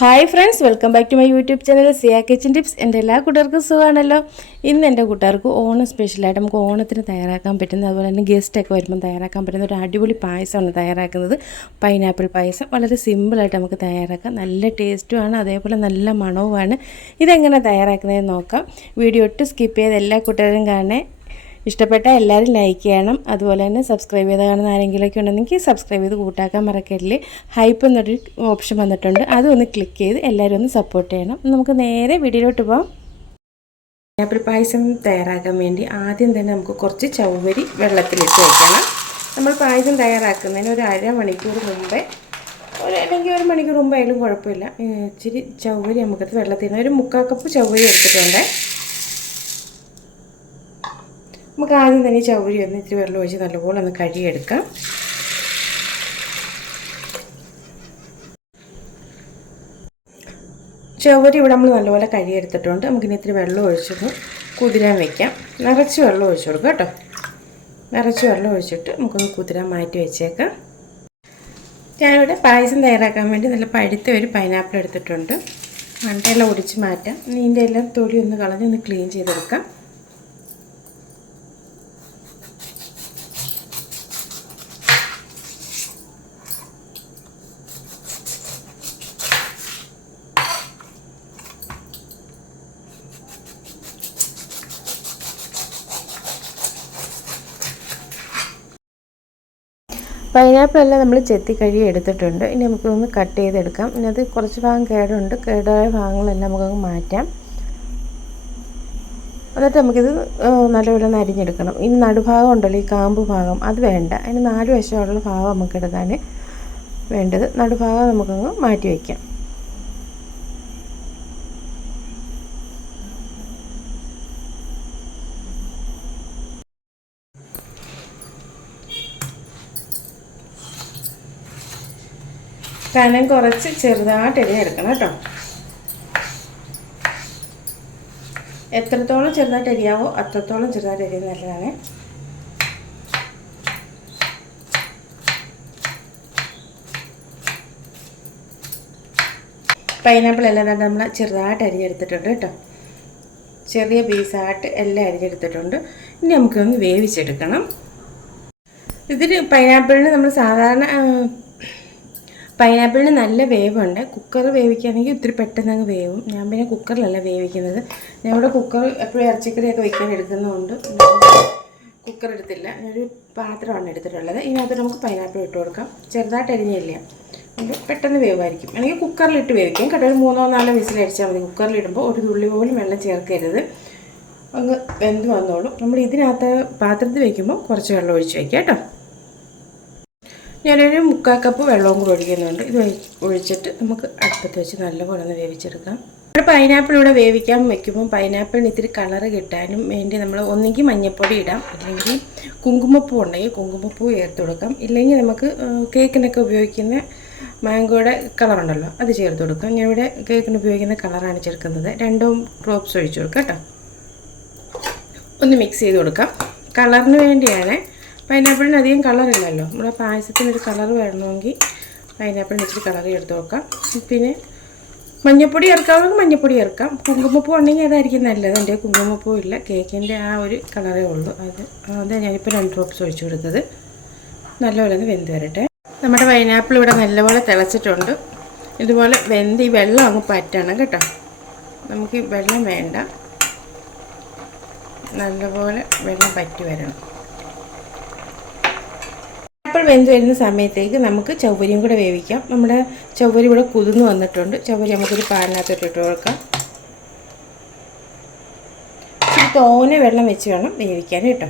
Hi friends welcome back to my YouTube channel Siya kitchen tips. എന്റെ എല്ലാ കൂട്ടുകാർക്കും സുഖമാണല്ലോ. ഇന്ന് എന്റെ കൂട്ടുകാർക്ക് ഓണം സ്പെഷ്യലായിട്ട് നമുക്ക് ഓണത്തിന് തയ്യാറാക്കാൻ പറ്റുന്ന അതുപോലെ തന്നെ ഗസ്റ്റൊക്കെ വരുമ്പോൾ തയ്യാറാക്കാൻ പറ്റുന്ന ഒരു അടിപൊളി പായസമാണ് തയ്യാറാക്കുന്നത്. പൈനാപ്പിൾ പായസം. വളരെ സിമ്പിളായിട്ട് നമുക്ക് തയ്യാറാക്കാം. നല്ല ടേസ്റ്റുമാണ് അതേപോലെ നല്ല മണവുമാണ്. ഇതെങ്ങനെ തയ്യാറാക്കുന്നതെന്ന് നോക്കാം. വീഡിയോ ഒട്ടും സ്കിപ്പ് ചെയ്ത് എല്ലാ കൂട്ടുകാരും കാണേ ഇഷ്ടപ്പെട്ട എല്ലാവരും ലൈക്ക് ചെയ്യണം. അതുപോലെ തന്നെ സബ്സ്ക്രൈബ് ചെയ്ത് കാണുന്ന ആരെങ്കിലുമൊക്കെ ഉണ്ടെങ്കിൽ സബ്സ്ക്രൈബ് ചെയ്ത് കൂട്ടാക്കാൻ മറക്കരുത്. ഹൈപ്പ് എന്നൊരു ഓപ്ഷൻ വന്നിട്ടുണ്ട്. അതൊന്ന് ക്ലിക്ക് ചെയ്ത് എല്ലാവരും ഒന്ന് സപ്പോർട്ട് ചെയ്യണം. നമുക്ക് നേരെ വീഡിയോയിലോട്ട് പോകാം ആപ്പിൾ പായസം തയ്യാറാക്കാൻ വേണ്ടി ആദ്യം തന്നെ നമുക്ക് കുറച്ച് ചവ്വരി വെള്ളത്തിലിട്ട് വെക്കണം. നമ്മൾ പായസം തയ്യാറാക്കുന്നതിന് ഒരു അരമണിക്കൂർ മുമ്പേ ഒരു അല്ലെങ്കിൽ ഒരു മണിക്കൂർ മുമ്പായാലും കുഴപ്പമില്ല. ഇച്ചിരി ചവ്വരി നമുക്കത് വെള്ളത്തിൽ നിന്ന് ഒരു മുക്കാൽ കപ്പ് ചവ്വരി എടുത്തിട്ടുണ്ട്. നമുക്ക് ആദ്യം തന്നെ ചൗരി ഒന്ന് ഇത്തിരി വെള്ളം ഒഴിച്ച് നല്ലപോലെ ഒന്ന് കഴുകിയെടുക്കാം. ചവരി ഇവിടെ നമ്മൾ നല്ലപോലെ കഴുകിയെടുത്തിട്ടുണ്ട്. നമുക്കിനി ഇത്തിരി വെള്ളം ഒഴിച്ചൊന്ന് കുതിരാൻ വെക്കാം. നിറച്ച് വെള്ളം ഒഴിച്ചു കൊടുക്കാം കേട്ടോ. നിറച്ച് വെള്ളം ഒഴിച്ചിട്ട് നമുക്കൊന്ന് കുതിരാൻ മാറ്റി വെച്ചേക്കാം. ഞാനിവിടെ പായസം തയ്യാറാക്കാൻ വേണ്ടി നല്ല പഴുത്ത ഒരു പൈനാപ്പിൾ എടുത്തിട്ടുണ്ട്. മണ്ടയെല്ലാം ഒടിച്ച് മാറ്റാം. നീന്റെ എല്ലാം തൊലി ഒന്ന് കളഞ്ഞ് ഒന്ന് ക്ലീൻ ചെയ്തെടുക്കാം. പൈനാപ്പിൾ എല്ലാം നമ്മൾ ചെത്തി കഴുകി എടുത്തിട്ടുണ്ട്. ഇനി നമുക്കൊന്ന് കട്ട് ചെയ്തെടുക്കാം. ഇനി അത് കുറച്ച് ഭാഗം കേടുണ്ട്. കേടായ ഭാഗങ്ങളെല്ലാം നമുക്കങ്ങ് മാറ്റാം. എന്നിട്ട് നമുക്കിത് നല്ലപോലെ നരിഞ്ഞെടുക്കണം ഇനി നടുഭാഗം ഉണ്ടല്ലോ ഈ കാമ്പ് ഭാഗം. അത് വേണ്ട. അതിന് നാല് വശമുള്ള ഭാഗം നമുക്കെടുക്കാൻ വേണ്ടത്. നടുഭാഗം നമുക്കങ്ങ് മാറ്റി വയ്ക്കാം. കനം കുറച്ച് ചെറുതായിട്ട് എരിഞ്ഞെടുക്കണം കേട്ടോ. എത്രത്തോളം ചെറുതായിട്ട് അരിയാവോ അത്രത്തോളം ചെറുതായിട്ട് എരിയുന്നത് നല്ലതാണ്. പൈനാപ്പിൾ എല്ലാം തന്നെ നമ്മൾ ചെറുതായിട്ട് അരിഞ്ഞെടുത്തിട്ടുണ്ട് കേട്ടോ. ചെറിയ പീസായിട്ട് എല്ലാം അരിഞ്ഞെടുത്തിട്ടുണ്ട് ഇനി നമുക്കൊന്ന് വേവിച്ചെടുക്കണം. ഇതിന് പൈനാപ്പിളിന് നമ്മൾ സാധാരണ പൈനാപ്പിളിന് നല്ല വേവുണ്ട്. കുക്കർ വേവിക്കുകയാണെങ്കിൽ ഒത്തിരി പെട്ടെന്ന് അങ്ങ് വേവും. ഞാൻ പിന്നെ കുക്കറിലല്ല വേവിക്കുന്നത്. ഇവിടെ കുക്കർ എപ്പോഴും ഇറച്ചിക്കറിയൊക്കെ വയ്ക്കാൻ എടുക്കുന്നതുകൊണ്ട് കുക്കർ എടുത്തില്ല. ഞാനൊരു പാത്രമാണ് എടുത്തിട്ടുള്ളത്. ഇതിനകത്ത് നമുക്ക് പൈനാപ്പിൾ ഇട്ട് കൊടുക്കാം. ചെറുതായിട്ട് അരിഞ്ഞില്ല. അപ്പോൾ പെട്ടെന്ന് വേവായിരിക്കും. അല്ലെങ്കിൽ കുക്കറിലിട്ട് വേവിക്കാം. കേട്ടോ ഒരു മൂന്നോ നാലോ വിസിലടിച്ചാൽ മതി. കുക്കറിലിടുമ്പോൾ ഒരു തുള്ളി പോലും വെള്ളം ചേർക്കരുത്. അങ്ങ് വെന്ത് വന്നോളും. നമ്മൾ ഇതിനകത്ത് പാത്രത്തിൽ വയ്ക്കുമ്പോൾ കുറച്ച് വെള്ളം ഒഴിച്ച് വയ്ക്കാം കേട്ടോ. ഞാനൊരു മുക്കാൽ കപ്പ് വെള്ളവും കൂടി ഒഴിക്കുന്നുണ്ട്. ഇത് ഒഴിച്ചിട്ട് നമുക്ക് അടുപ്പത്ത് വെച്ച് നല്ലപോലെ ഒന്ന് വേവിച്ചെടുക്കാം. ഇവിടെ പൈനാപ്പിൾ ഇവിടെ വേവിക്കാൻ വെക്കുമ്പോൾ പൈനാപ്പിളിന് ഇത്തിരി കളറ് കിട്ടാനും വേണ്ടി നമ്മൾ ഒന്നെങ്കിൽ മഞ്ഞൾപ്പൊടി ഇടാം. അല്ലെങ്കിൽ കുങ്കുമപ്പൂ ഉണ്ടെങ്കിൽ കുങ്കുമപ്പൂ ചേർത്ത് കൊടുക്കാം. ഇല്ലെങ്കിൽ നമുക്ക് കേക്കിനൊക്കെ ഉപയോഗിക്കുന്ന മാംഗോയുടെ കളറുണ്ടല്ലോ അത് ചേർത്ത് കൊടുക്കാം. ഞാൻ ഇവിടെ കേക്കിന് ഉപയോഗിക്കുന്ന കളറാണ് ചേർക്കുന്നത്. രണ്ടും ഡ്രോപ്സ് ഒഴിച്ചു കൊടുക്കാം കേട്ടോ. ഒന്ന് മിക്സ് ചെയ്ത് കൊടുക്കാം. കളറിന് വേണ്ടിയാണ് പൈനാപ്പിളിന് അധികം കളറില്ലല്ലോ നമ്മുടെ പായസത്തിനൊരു കളർ വേണമെങ്കിൽ പൈനാപ്പിളിന് ഇച്ചിരി കളർ എടുത്ത് നോക്കാം പിന്നെ മഞ്ഞപ്പൊടി ചേർക്കാമെങ്കിൽ മഞ്ഞപ്പൊടി ചേർക്കാം. കുങ്കുമപ്പൂ ഉണ്ടെങ്കിൽ അതായിരിക്കും നല്ലത്. എന്റെ കുങ്കുമപ്പൂ ഇല്ല. കേക്കിന്റെ ആ ഒരു കളറേ ഉള്ളൂ. അത് അതാണ് ഞാനിപ്പോൾ രണ്ട് ഡ്രോപ്സ് ഒഴിച്ചു കൊടുത്തത്. നല്ലപോലെ ഒന്ന് വെന്ത് വരട്ടെ. നമ്മുടെ പൈനാപ്പിൾ ഇവിടെ നല്ലപോലെ തിളച്ചിട്ടുണ്ട്. ഇതുപോലെ വെന്ത് ഈ വെള്ളം അങ്ങ് പറ്റണം കേട്ടോ. നമുക്ക് വെള്ളം വേണ്ട. നല്ലപോലെ വെള്ളം പറ്റി വരണം. അപ്പോൾ വെന്ത് വരുന്ന സമയത്തേക്ക് നമുക്ക് ചവ്വരിയും കൂടെ വേവിക്കാം. നമ്മുടെ ചവ്വരി ഇവിടെ കുതിർന്ന് വന്നിട്ടുണ്ട്. ചവ്വരി നമുക്കൊരു പാലിനകത്തോട്ട് ഇട്ട് കൊടുക്കാം. ഇച്ചിരി തോനെ വെള്ളം വെച്ച് വേണം വേവിക്കാൻ കേട്ടോ.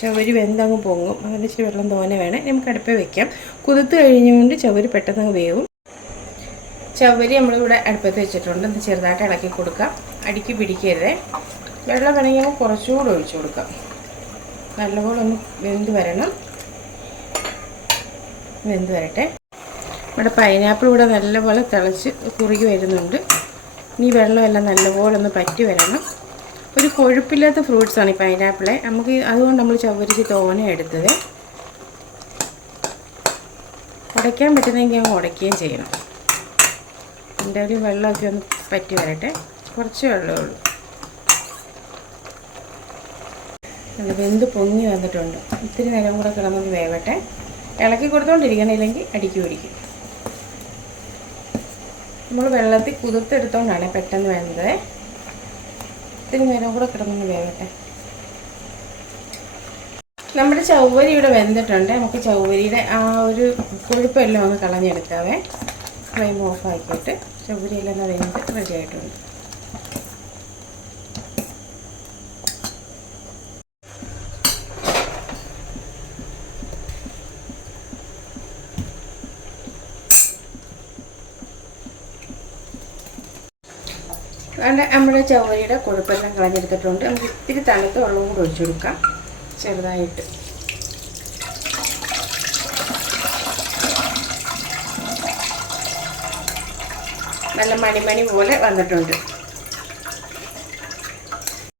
ചവരി വെന്തങ്ങ് പൊങ്ങും. അങ്ങനെ ഇച്ചിരി വെള്ളം തോനെ വേണം. നമുക്ക് അടുപ്പേ വെക്കാം. കുതിർത്ത് കഴിഞ്ഞുകൊണ്ട് ചവരി പെട്ടെന്ന് വേവും. ചവരി നമ്മളിവിടെ അടുപ്പത്ത് വെച്ചിട്ടുണ്ട്. ഒന്ന് ചെറുതായിട്ട് ഇളക്കി കൊടുക്കാം. അടിക്ക് പിടിക്കരുതേ. വെള്ളം വേണമെങ്കിൽ കുറച്ചുകൂടെ ഒഴിച്ചു കൊടുക്കാം. നല്ലപോലെ ഒന്ന് വെന്ത് വരണം. വെന്ത് വരട്ടെ നമ്മുടെ പൈനാപ്പിൾ ഇവിടെ നല്ലപോലെ തിളച്ച് കുറുകി വരുന്നുണ്ട്. ഇനി വെള്ളമെല്ലാം നല്ലപോലെ ഒന്ന് പറ്റി വരണം. ഒരു കൊഴുപ്പില്ലാത്ത ഫ്രൂട്ട്സാണ് ഈ പൈനാപ്പിളെ നമുക്ക് അതുകൊണ്ട് നമ്മൾ ചവരിച്ച് തോനെ എടുത്തത്. ഉടയ്ക്കാൻ പറ്റുന്നെങ്കിൽ അങ്ങ് ഉടയ്ക്കുകയും ചെയ്യണം. ഒരു വെള്ളമൊക്കെ ഒന്ന് പറ്റി വരട്ടെ. കുറച്ച് വെള്ളമേ ഉള്ളൂ വെന്ത് പൊങ്ങി വന്നിട്ടുണ്ട്. ഇത്തിരി നേരം കൂടെ കിടന്നൊന്ന് വേവട്ടെ. ഇളക്കി കൊടുത്തോണ്ടിരിക്കണം ഇല്ലെങ്കിൽ അടിക്ക് പിടിക്കും. നമ്മൾ വെള്ളത്തിൽ കുതിർത്തെടുത്തോണ്ടാണ് പെട്ടെന്ന് വേണ്ടത്. ഇത്തിരി നേരം കൂടെ കിടന്നൊന്ന് വേവട്ടെ. നമ്മുടെ ചൗവരി ഇവിടെ വെന്തിട്ടുണ്ട്. നമുക്ക് ചൗവരിയുടെ ആ ഒരു കൊഴുപ്പെല്ലാം ഒന്ന് കളഞ്ഞെടുക്കാവേ. ഫ്ലെയിം ഓഫ് ആക്കിയിട്ട് ചൗവരിയെല്ലാം വെന്ത് റെഡി ആയിട്ടുണ്ട്. അതുകൊണ്ട് നമ്മുടെ ചവറിയുടെ കൊഴുപ്പെല്ലാം കളഞ്ഞെടുത്തിട്ടുണ്ട്. നമുക്ക് ഇത്തിരി തണുത്ത വെള്ളം കൂടി ഒഴിച്ചു കൊടുക്കാം ചെറുതായിട്ട്. നല്ല മണിമണി പോലെ വന്നിട്ടുണ്ട്.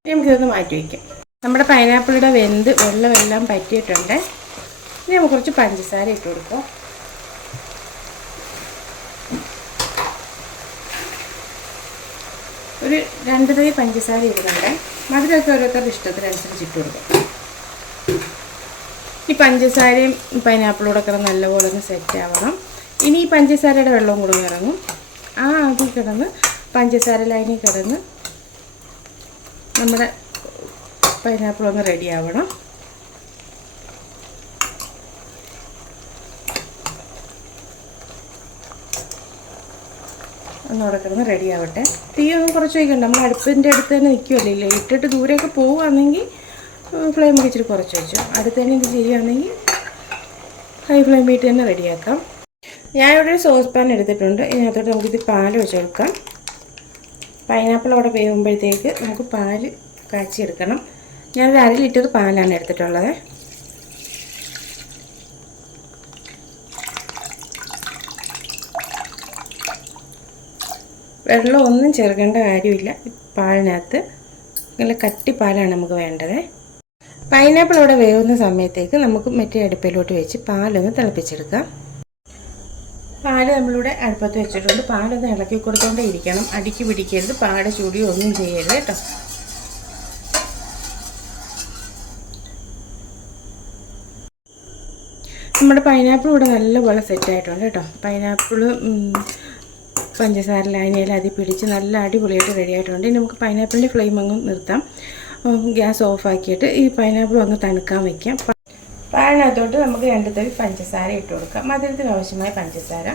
നമുക്കിതൊന്ന് മാറ്റി വയ്ക്കാം. നമ്മുടെ പൈനാപ്പിളുടെ വെന്ത് വെള്ളമെല്ലാം പറ്റിയിട്ടുണ്ട്. ഇനി നമുക്ക് കുറച്ച് പഞ്ചസാര ഇട്ട് കൊടുക്കാം. ഒരു രണ്ട് തൈ പഞ്ചസാര ഇടുന്നുണ്ട്. മധുരമൊക്കെ ഓരോരുത്തരുടെ ഇഷ്ടത്തിനനുസരിച്ച് ഇട്ട് കൊടുക്കും. ഈ പഞ്ചസാരയും പൈനാപ്പിളും കൂടെ കിടന്ന് നല്ലപോലെ ഒന്ന് സെറ്റ് ആവണം. ഇനി ഈ പഞ്ചസാരയുടെ വെള്ളവും കൂടെ ഇറങ്ങും. ആ അതിൽ കിടന്ന് പഞ്ചസാര ലൈനിൽ കിടന്ന് നമ്മുടെ പൈനാപ്പിൾ ഒന്ന് റെഡി ആവണം. ഒന്നുകൂടെ കിടന്ന് റെഡി ആവട്ടെ തീ ഒന്ന് കുറച്ച് വയ്ക്കണ്ട നമ്മൾ അടുപ്പിന്റെ അടുത്ത് തന്നെ നിൽക്കുമല്ലോ ഇട്ടിട്ട് ദൂരെയൊക്കെ പോവുകയാണെങ്കിൽ ഫ്ലെയിം ഇച്ചിരി കുറച്ച് വെച്ചു അടുത്ത് തന്നെ ഇത് ചെയ്യുകയാണെങ്കിൽ ഹൈ ഫ്ലെയിം വീട്ടിൽ തന്നെ റെഡിയാക്കാം. ഞാനിവിടെ ഒരു സോസ് പാൻ എടുത്തിട്ടുണ്ട്. ഇതിനകത്തോട്ട് നമുക്കിത് പാൽ വെച്ച് കൊടുക്കാം. പൈനാപ്പിൾ അവിടെ വേകുമ്പോഴത്തേക്ക് നമുക്ക് പാൽ കാച്ചിയെടുക്കണം. ഞാനൊരു അര ലിറ്റർ പാലാണ് എടുത്തിട്ടുള്ളത്. വെള്ളം ഒന്നും ചേർക്കേണ്ട കാര്യമില്ല. പാലിനകത്ത് നല്ല കട്ടിപ്പാലാണ് നമുക്ക് വേണ്ടത്. പൈനാപ്പിൾ അവിടെ വേവുന്ന സമയത്തേക്ക് നമുക്ക് മറ്റേ അടുപ്പിലോട്ട് വെച്ച് പാലൊന്ന് തിളപ്പിച്ചെടുക്കാം. പാൽ നമ്മളിവിടെ അടുപ്പത്ത് വെച്ചിട്ടുണ്ട്. പാലൊന്ന് ഇളക്കി കൊടുത്തോണ്ടേ ഇരിക്കണം. അടിക്ക് പിടിക്കരുത്. പാടെ ചൂടിയോ ഒന്നും ചെയ്യരുത് കേട്ടോ. നമ്മുടെ പൈനാപ്പിൾ ഇവിടെ നല്ലപോലെ സെറ്റായിട്ടുണ്ട് കേട്ടോ. പൈനാപ്പിൾ പഞ്ചസാര ലായനിയിൽ അതി പിടിച്ച് നല്ല അടിപൊളിയായിട്ട് റെഡിയായിട്ടുണ്ട് ഇനി നമുക്ക് പൈനാപ്പിളിന്റെ ഫ്ലെയിം അങ്ങ് നിർത്താം. ഗ്യാസ് ഓഫാക്കിയിട്ട് ഈ പൈനാപ്പിൾ അങ്ങ് തണുക്കാൻ വയ്ക്കാം പാലിനകത്തോട്ട് നമുക്ക് രണ്ട് തവി പഞ്ചസാര ഇട്ട് കൊടുക്കാം. മധുരത്തിന് ആവശ്യമായ പഞ്ചസാര.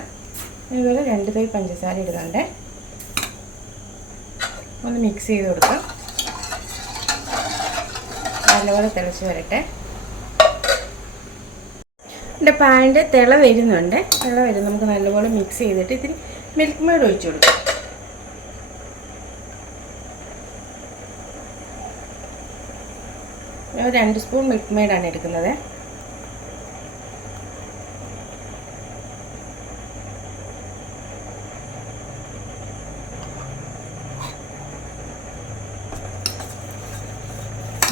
അതുപോലെ രണ്ട് തവി പഞ്ചസാര ഇടുന്നുണ്ട്. ഒന്ന് മിക്സ് ചെയ്ത് കൊടുക്കാം. നല്ലപോലെ തിളച്ച് വരട്ടെ. എന്റെ പാലിന്റെ തിള വരുന്നുണ്ട്. തിള വരും നമുക്ക് നല്ലപോലെ മിക്സ് ചെയ്തിട്ട് ഇത്തിരി മിൽക്ക് മെയ്ഡ് ഒഴിച്ചു കൊടുക്കും. ഞാൻ രണ്ട് സ്പൂൺ മിൽക്ക് മെയ്ഡാണ് എടുക്കുന്നത്.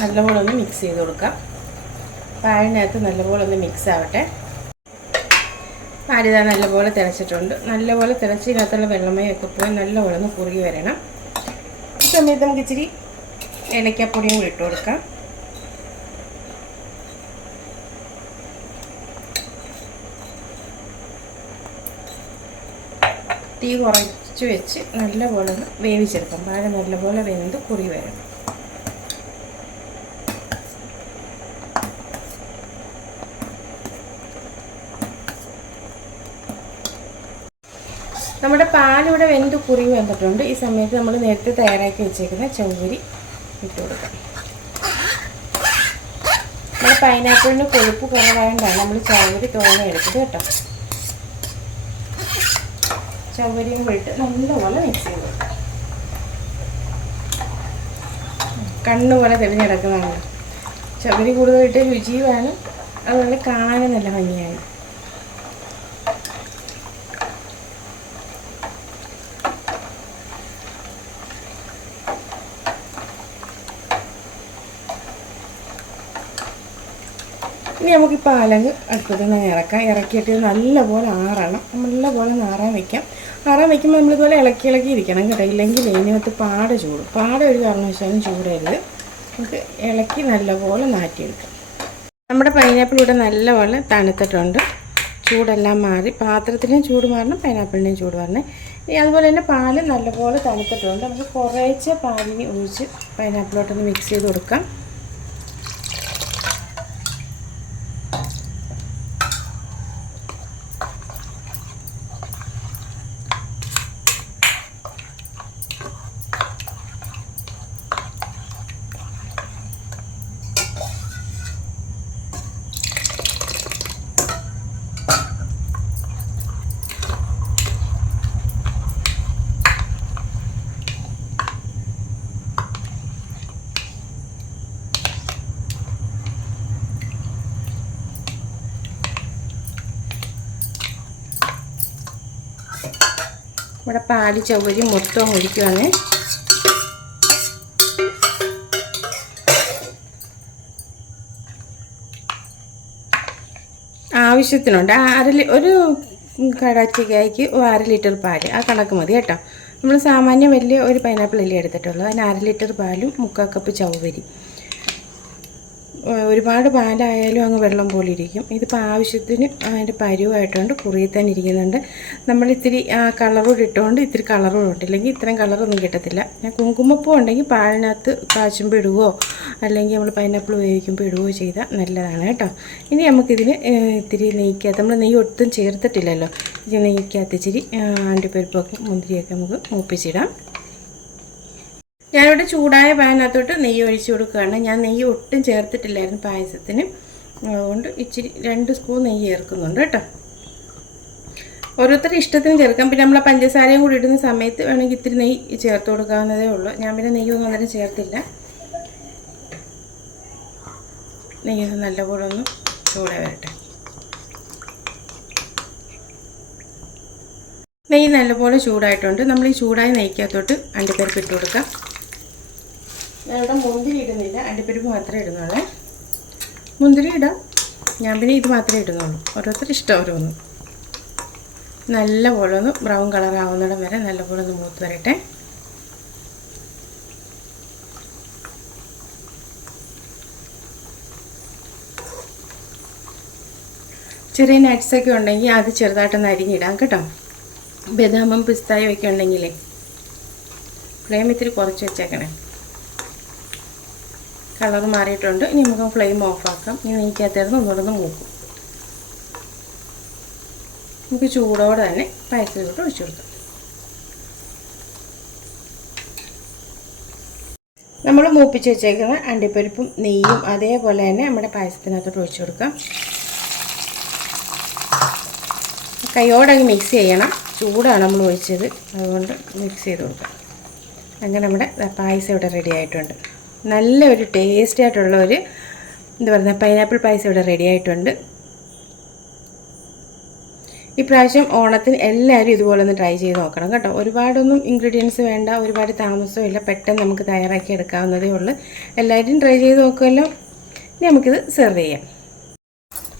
നല്ലപോലെ ഒന്ന് മിക്സ് ചെയ്ത് കൊടുക്കാം. പാലിനകത്ത് നല്ലപോലെ ഒന്ന് മിക്സ് ആവട്ടെ. പാലിത നല്ലപോലെ തിളച്ചിട്ടുണ്ട്. നല്ലപോലെ തിളച്ച് ഇതിനകത്തുള്ള വെള്ളമയൊക്കെ പോയി നല്ലപോലെ ഒന്ന് കുറുകി വരണം. ഈ സമയത്ത് നമുക്ക് ഇച്ചിരി ഏലക്കാപ്പൊടിയും കൂടി ഇട്ട് കൊടുക്കാം. തീ കുറച്ച് വെച്ച് നല്ലപോലെ ഒന്ന് വേവിച്ചെടുക്കാം. പാൽ നല്ലപോലെ വെന്ത് കുറി വരണം. നമ്മുടെ പാലിവിടെ വെന്ത് കുറുകി വന്നിട്ടുണ്ട്. ഈ സമയത്ത് നമ്മൾ നേരത്തെ തയ്യാറാക്കി വെച്ചേക്കുന്ന ചൗരി ഇട്ട് കൊടുക്കാം. നമ്മൾ പൈനാപ്പിളിന് കൊഴുപ്പ് കുറവായതുകൊണ്ടാണ് നമ്മൾ ചൗരി തോനെ എടുത്തത് കേട്ടോ. ചവരിയും കൂടിയിട്ട് നല്ലപോലെ മിക്സ് ചെയ്ത് കൊടുക്കാം. കണ്ണ് പോലെ തെളിഞ്ഞിടക്കുന്നതാണ് ചവരി കൂടുതലായിട്ട് രുചിയുമാണ്. അതുപോലെ കാണാനും നല്ല ഭംഗിയാണ്. ഇനി നമുക്ക് ഈ പാലങ്ങ് അടുപ്പത്ത് നിന്ന് ഇറക്കാം. ഇറക്കിയിട്ട് നല്ലപോലെ ആറണം. നല്ലപോലെ നാറാൻ വെക്കാം. ആറാൻ വെക്കുമ്പോൾ നമ്മളിതുപോലെ ഇളക്കി ഇളക്കി ഇരിക്കണം കേട്ടോ. ഇല്ലെങ്കിൽ ഇതിനകത്ത് പാട ചൂടും. പാട ഒരു കാരണവശാലും ചൂടരുത്. നമുക്ക് ഇളക്കി നല്ലപോലെ നാറ്റിയെടുക്കാം. നമ്മുടെ പൈനാപ്പിൾ ഇവിടെ നല്ലപോലെ തണുത്തിട്ടുണ്ട്. ചൂടെല്ലാം മാറി. പാത്രത്തിന്റെയും ചൂട് മാറണം പൈനാപ്പിളിന്റെയും ചൂട് മാറണം. ഇനി അതുപോലെ തന്നെ പാൽ നല്ലപോലെ തണുത്തിട്ടുണ്ട്. നമുക്ക് കുറേശ്ശെ പാലിന് ഒഴിച്ച് പൈനാപ്പിളോട്ടൊന്ന് മിക്സ് ചെയ്ത് കൊടുക്കാം. ഇവിടെ പാൽ ചവരി മൊത്തം ഒഴിക്കുവാണ്. ആവശ്യത്തിനുണ്ട്. അര ഒരു കടാച്ചിക്കായ്ക്ക് അര ലിറ്റർ പാൽ. ആ കണക്ക് മതി കേട്ടോ. നമ്മൾ സാമാന്യം വലിയ ഒരു പൈനാപ്പിൾ അല്ലേ എടുത്തിട്ടുള്ളൂ. അതിന് അര ലിറ്റർ പാലും മുക്കാൽ കപ്പ് ചവ്വരി. ഏഹ് ഒരുപാട് പാലായാലും അങ്ങ് വെള്ളം പോലെ ഇരിക്കും ഇതിപ്പോൾ ആവശ്യത്തിന് അതിന്റെ പരുവായിട്ടുണ്ട് കുറിയിൽ തന്നെ ഇരിക്കുന്നുണ്ട്. നമ്മൾ ആ കളറോട് ഇട്ടുകൊണ്ട് ഇത്തിരി കളറോട് ഇട്ടില്ലെങ്കിൽ ഇത്രയും കളറൊന്നും കിട്ടത്തില്ല. ഞാൻ കുങ്കുമപ്പൂ ഉണ്ടെങ്കിൽ പാലിനകത്ത് കാച്ചുമ്പോൾ ഇടുകയോ അല്ലെങ്കിൽ നമ്മൾ പൈനാപ്പിൾ ഉപയോഗിക്കുമ്പോൾ ഇടുകയോ ചെയ്താൽ നല്ലതാണ് കേട്ടോ. ഇനി നമുക്കിതിന് ഇത്തിരി നെയ്ക്കകത്ത് നമ്മൾ നെയ്യ് ഒട്ടും ചേർത്തിട്ടില്ലല്ലോ. നെയ്ക്കകത്ത് ഇച്ചിരി ആണ്ടിപ്പരിപ്പൊക്കെ മുന്തിരിയൊക്കെ നമുക്ക് മൂപ്പിച്ചിടാം. ഞാനിവിടെ ചൂടായ പാനകത്തോട്ട് നെയ്യ് ഒഴിച്ച് കൊടുക്കുകയാണ്. ഞാൻ നെയ്യ് ഒട്ടും ചേർത്തിട്ടില്ലായിരുന്നു പായസത്തിന്. അതുകൊണ്ട് ഇച്ചിരി രണ്ട് സ്പൂൺ നെയ്യ് ചേർക്കുന്നുണ്ട് കേട്ടോ. ഓരോരുത്തരുടെ ഇഷ്ടത്തിന് ചേർക്കാം. പിന്നെ നമ്മൾ പഞ്ചസാരയും കൂടി ഇടുന്ന സമയത്ത് വേണമെങ്കിൽ ഇത്തിരി നെയ്യ് ചേർത്ത് കൊടുക്കാവുന്നതേ ഉള്ളൂ. ഞാൻ പിന്നെ നെയ്യൊന്നും അന്നേരം ചേർത്തില്ല. നെയ്യ് നല്ലപോലെ ഒന്ന് ചൂടെ വരട്ടെ. നെയ്യ് നല്ലപോലെ ചൂടായിട്ടുണ്ട്. നമ്മൾ ഈ ചൂടായ നെയ്ക്കകത്തോട്ട് അണ്ടിപ്പരിപ്പ് ഇട്ട് കൊടുക്കാം. ഞാനിവിടെ മുന്തിരി ഇടുന്നില്ല. അണ്ടിപ്പരിപ്പ് മാത്രമേ ഇടുന്നുള്ളേ. മുന്തിരി ഇടാം. ഞാൻ പിന്നെ ഇത് മാത്രമേ ഇടുന്നുള്ളൂ. ഓരോരുത്തർ ഇഷ്ടം ഓരോന്ന്. നല്ലപോലെ ഒന്ന് ബ്രൗൺ കളർ ആവുന്നിടം വരെ നല്ലപോലെ ഒന്ന് മൂത്ത് വരട്ടെ. ചെറിയ നട്ട്സൊക്കെ ഉണ്ടെങ്കിൽ അത് ചെറുതായിട്ടൊന്ന് അരിഞ്ഞിടാം കേട്ടോ. ബദാമും പിസ്തായും ഒക്കെ ഉണ്ടെങ്കിലേ. ഫ്ലെയിം ഇത്തിരി കുറച്ച് വെച്ചേക്കണേ. കളർ മാറിയിട്ടുണ്ട്. ഇനി നമുക്ക് ഫ്ലെയിം ഓഫാക്കാം ഇനി നെയ്ക്കകത്തിരുന്ന് ഒന്നുകൂടെ ഒന്ന് മൂക്കും. നമുക്ക് ചൂടോടെ തന്നെ പായസത്തിലോട്ട് ഒഴിച്ചു കൊടുക്കാം. നമ്മൾ മൂപ്പിച്ച് വെച്ചേക്കുന്ന അണ്ടിപ്പരിപ്പും നെയ്യും അതേപോലെ തന്നെ നമ്മുടെ പായസത്തിനകത്തോട്ട് ഒഴിച്ചു കൊടുക്കാം. കൈയോടങ്ങ് മിക്സ് ചെയ്യണം. ചൂടാണ് നമ്മൾ ഒഴിച്ചത്. അതുകൊണ്ട് മിക്സ് ചെയ്ത് കൊടുക്കാം. അങ്ങനെ നമ്മുടെ പായസം ഇവിടെ റെഡി ആയിട്ടുണ്ട്. നല്ല ഒരു ടേസ്റ്റി ആയിട്ടുള്ള ഒരു എന്താ പറയുക പൈനാപ്പിൾ പായസം ഇവിടെ റെഡി ആയിട്ടുണ്ട്. ഇപ്രാവശ്യം ഓണത്തിന് എല്ലാവരും ഇതുപോലെ ഒന്ന് ട്രൈ ചെയ്ത് നോക്കണം കേട്ടോ. ഒരുപാടൊന്നും ഇൻഗ്രീഡിയൻസ് വേണ്ട ഒരുപാട് താമസവും ഇല്ല. പെട്ടെന്ന് നമുക്ക് തയ്യാറാക്കി എടുക്കാവുന്നതേ ഉള്ളൂ. എല്ലാവരും ട്രൈ ചെയ്ത് നോക്കുമല്ലോ. ഇനി നമുക്കിത് സെർവ് ചെയ്യാം.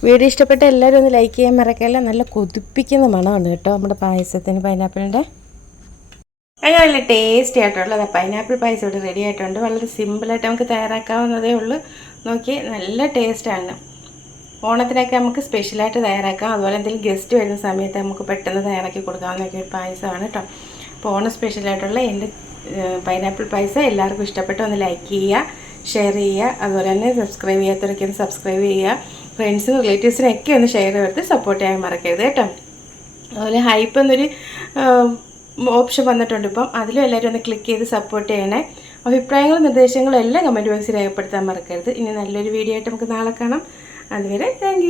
വീഡിയോ ഇഷ്ടപ്പെട്ട എല്ലാവരും ഒന്ന് ലൈക്ക് ചെയ്യാൻ മറക്കല്ല. നല്ല കൊതിപ്പിക്കുന്ന മണമാണ് കേട്ടോ നമ്മുടെ പായസത്തിന് പൈനാപ്പിളിന്റെ അങ്ങനെ നല്ല ടേസ്റ്റി ആയിട്ടുള്ളത് പൈനാപ്പിൾ പായസം ഇവിടെ റെഡി ആയിട്ടുണ്ട്. വളരെ സിമ്പിളായിട്ട് നമുക്ക് തയ്യാറാക്കാവുന്നതേ ഉള്ളൂ. നോക്കി നല്ല ടേസ്റ്റാണ് ഓണത്തിനൊക്കെ നമുക്ക് സ്പെഷ്യലായിട്ട് തയ്യാറാക്കാം. അതുപോലെ എന്തെങ്കിലും ഗസ്റ്റ് വരുന്ന സമയത്ത് നമുക്ക് പെട്ടെന്ന് തയ്യാറാക്കി കൊടുക്കാവുന്നൊക്കെ ഒരു പായസമാണ് കേട്ടോ അപ്പോൾ ഓണം സ്പെഷ്യലായിട്ടുള്ള എന്റെ പൈനാപ്പിൾ പായസം എല്ലാവർക്കും ഇഷ്ടപ്പെട്ട് ഒന്ന് ലൈക്ക് ചെയ്യുക ഷെയർ ചെയ്യുക. അതുപോലെ തന്നെ സബ്സ്ക്രൈബ് ചെയ്യാത്തവരൊക്കെ ഒന്ന് സബ്സ്ക്രൈബ് ചെയ്യുക. ഫ്രണ്ട്സും റിലേറ്റീവ്സിനൊക്കെ ഒന്ന് ഷെയർ ചെയ്ത് സപ്പോർട്ട് ചെയ്യാൻ മറക്കരുത് കേട്ടോ. അതുപോലെ ഹൈപ്പ് എന്നൊരു ഓപ്ഷൻ വന്നിട്ടുണ്ട്. ഇപ്പം അതിലും എല്ലാവരും ഒന്ന് ക്ലിക്ക് ചെയ്ത് സപ്പോർട്ട് ചെയ്യണേ. അഭിപ്രായങ്ങളും നിർദ്ദേശങ്ങളും എല്ലാം കമന്റ് ബോക്സിൽ രേഖപ്പെടുത്താൻ മറക്കരുത്. ഇനി നല്ലൊരു വീഡിയോ ആയിട്ട് നമുക്ക് നാളെ കാണാം. അതുവരെ താങ്ക്